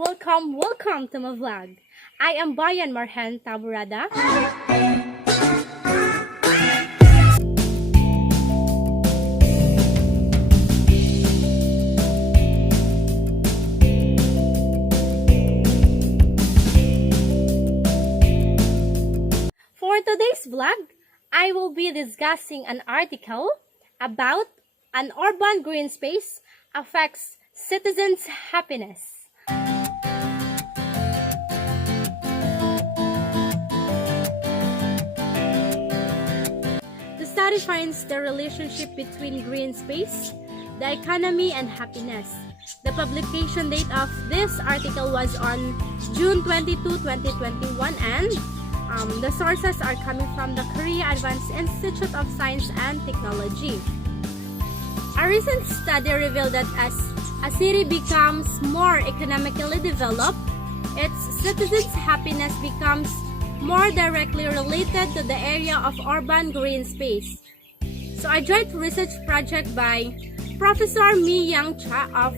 welcome to my vlog. I am Boyene Taborada. For today's vlog, I will be discussing an article about an urban green space affects citizens' happiness. The study finds the relationship between green space, the economy, and happiness. The publication date of this article was on June 22, 2021, and the sources are coming from the Korea Advanced Institute of Science and Technology. A recent study revealed that as a city becomes more economically developed, its citizens' happiness becomes more directly related to the area of urban green space. So a joint research project by Professor Mi Yang Cha of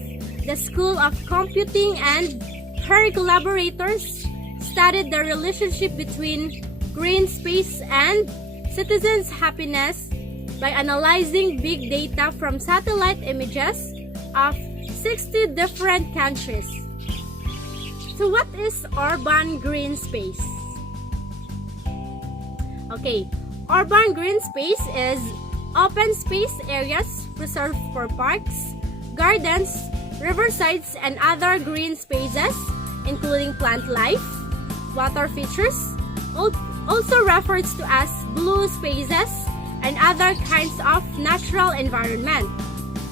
the School of Computing and her collaborators studied the relationship between green space and citizens' happiness by analyzing big data from satellite images of 60 different countries. So what is urban green space? Okay, urban green space is open space areas reserved for parks, gardens, riversides, and other green spaces, including plant life, water features, also referred to as blue spaces, and other kinds of natural environment.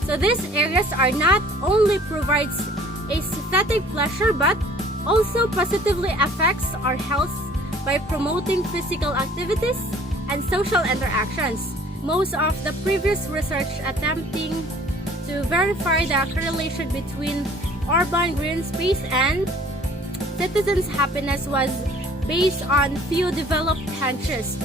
So these areas are not only provides aesthetic pleasure but also positively affects our health by promoting physical activities and social interactions. Most of the previous research attempting to verify the correlation between urban green space and citizens' happiness was based on few developed countries.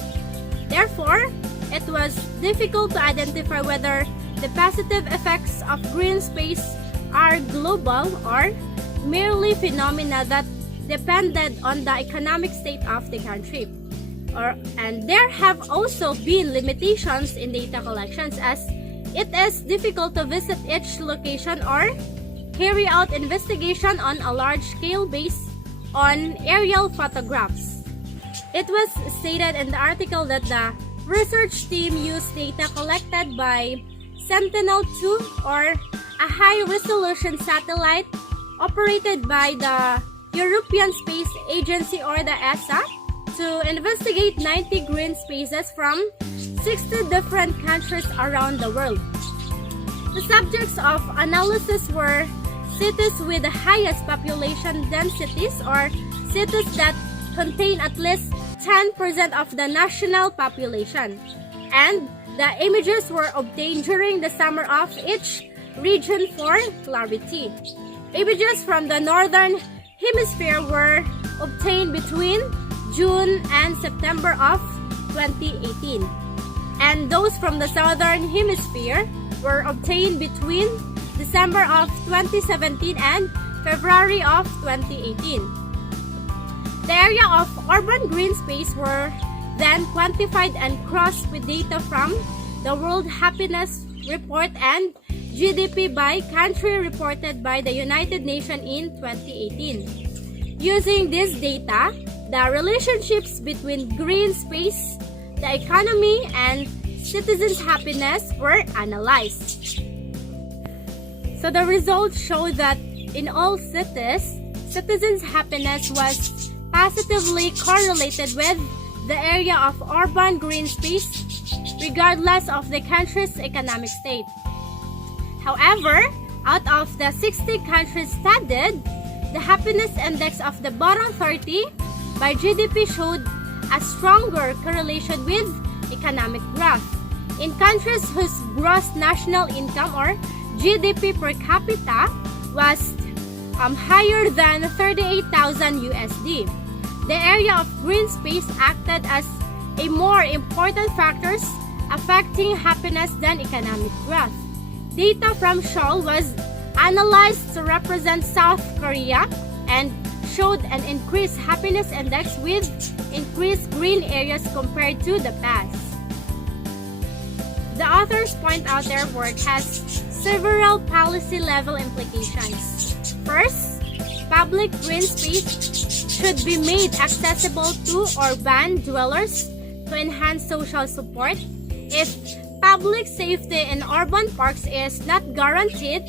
Therefore, it was difficult to identify whether the positive effects of green space are global or merely phenomena that depended on the economic state of the country. And there have also been limitations in data collections, as it is difficult to visit each location or carry out investigation on a large scale based on aerial photographs. It was stated in the article that the research team used data collected by Sentinel-2, or a high-resolution satellite operated by the European Space Agency, or the ESA, to investigate 90 green spaces from 60 different countries around the world. The subjects of analysis were cities with the highest population densities, or cities that contain at least 10% of the national population, and the images were obtained during the summer of each region for clarity. Images from the northern hemisphere were obtained between June and September of 2018, and those from the southern hemisphere were obtained between December of 2017 and February of 2018. The area of urban green space were then quantified and crossed with data from the World Happiness Report and GDP by country reported by the United Nations in 2018. Using this data, the relationships between green space, the economy, and citizens' happiness were analyzed. So the results show that in all cities, citizens' happiness was positively correlated with the area of urban green space, regardless of the country's economic state. However, out of the 60 countries studied, the happiness index of the bottom 30 by GDP showed a stronger correlation with economic growth. In countries whose gross national income, or GDP per capita, was higher than 38,000 USD, the area of green space acted as a more important factors affecting happiness than economic growth. Data from Seoul was analyzed to represent South Korea, and showed an increased happiness index with increased green areas compared to the past. The authors point out their work has several policy-level implications. First, public green space should be made accessible to urban dwellers to enhance social support. If public safety in urban parks is not guaranteed,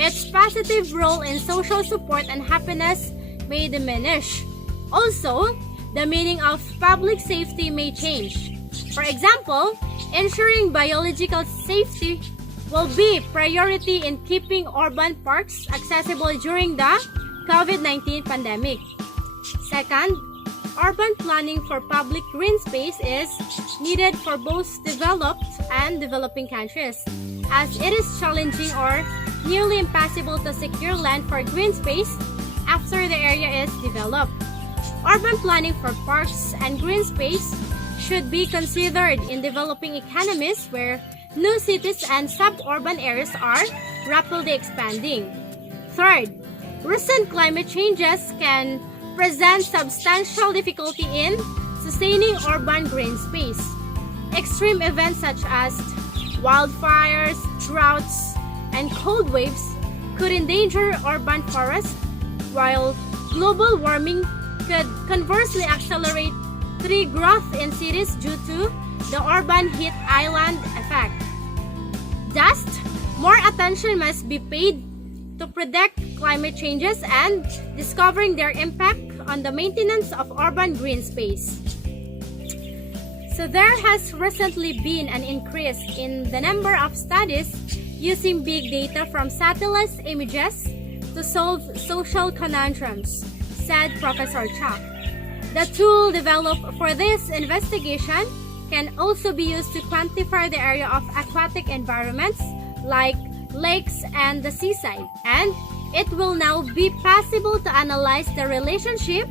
its positive role in social support and happiness may diminish. Also, the meaning of public safety may change. For example, ensuring biological safety will be priority in keeping urban parks accessible during the COVID-19 pandemic. Second, urban planning for public green space is needed for both developed and developing countries, as it is challenging or nearly impossible to secure land for green space after the area is developed. Urban planning for parks and green space should be considered in developing economies where new cities and suburban areas are rapidly expanding. Third, recent climate changes can present substantial difficulty in sustaining urban green space. Extreme events such as wildfires, droughts, and cold waves could endanger urban forests, while global warming could conversely accelerate tree growth in cities due to the urban heat island effect. Thus, more attention must be paid to predict climate changes and discovering their impact on the maintenance of urban green space. So there has recently been an increase in the number of studies using big data from satellite images to solve social conundrums, said Professor Chuck. The tool developed for this investigation can also be used to quantify the area of aquatic environments like lakes and the seaside, and it will now be possible to analyze the relationship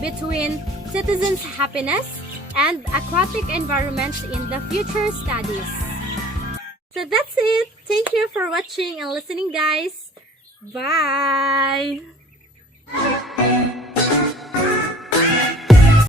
between citizens' happiness and aquatic environments in the future studies. So that's it. Thank you for watching and listening, guys. Bye!